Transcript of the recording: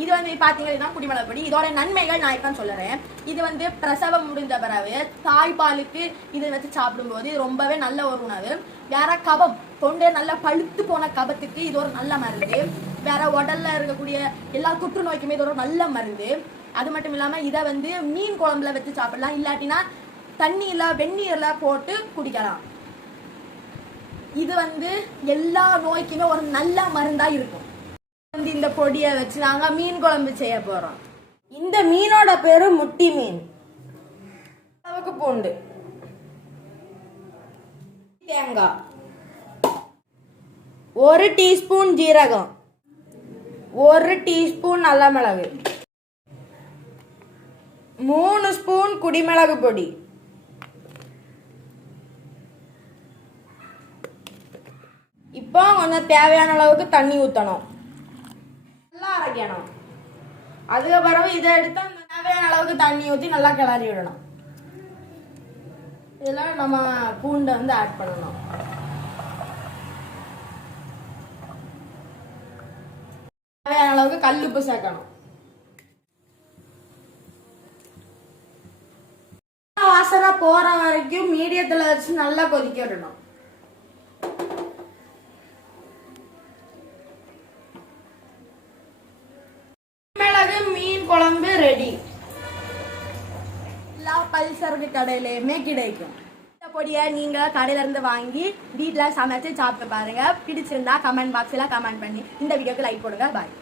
இது வந்து பாத்தீங்கன்னா குடிமிளகு பொடி. இதோட நன்மைகள் நான் இப்ப சொல்லுறேன். இது வந்து பிரசவம் முடிந்த பிறகு தாய்ப்பாலுக்கு இதை வச்சு சாப்பிடும்போது ரொம்பவே நல்ல ஒரு உணவு. வேற கபம், தொண்டை நல்லா பழுத்து போன கபத்துக்கு இது ஒரு நல்ல மருந்து. வேற உடல்ல இருக்கக்கூடிய எல்லா தொற்று நோய்க்குமே இது ஒரு நல்ல மருந்து. அது மட்டும் இல்லாம இதை வந்து மீன் குழம்புல வச்சு சாப்பிடலாம், இல்லாட்டினா தண்ணியில வெந்நீர்ல போட்டு குடிக்கலாம். இது வந்து எல்லா நோய்க்குமே ஒரு நல்ல மருந்தா இருக்கும். வந்து இந்த பொடியை வச்சு நாங்க மீன் குழம்பு செய்ய போறோம். இந்த மீனோட பேரு முட்டி மீன். அளவுக்கு பூண்டு, தேங்காய், 1 டீஸ்பூன் ஜீரகம், 1 டீஸ்பூன் நல்ல மிளகு, 3 ஸ்பூன் குடிமிளகு பொடி, இப்போ கொஞ்சம் தேவையான அளவுக்கு தண்ணி ஊற்றணும், நல்லா அரைக்கணும். அதுக்கு பிறகு இதை எடுத்து தேவையான அளவுக்கு தண்ணி ஊற்றி நல்லா கிளறி விடணும். இதில் நம்ம பூண்டை வந்து ஆட் பண்ணணும். தேவையான அளவுக்கு கல்லுப்பு சேர்க்கணும். வாசனை போற வரைக்கும் மீடியத்தில் வச்சு நல்லா கொதிக்க விடணும். மீன் குழம்பு ரெடி. எல்லா பல்சரக்கு கடையிலுமே கிடைக்கும். இந்த பொடியை நீங்க கடையில இருந்து வாங்கி வீட்டுல சமைச்சு சாப்பிட்டு பாருங்க. பிடிச்சிருந்தா கமெண்ட் பாக்ஸ்ல கமெண்ட் பண்ணி இந்த வீடியோக்கு லைக் போடுங்க. பாய்.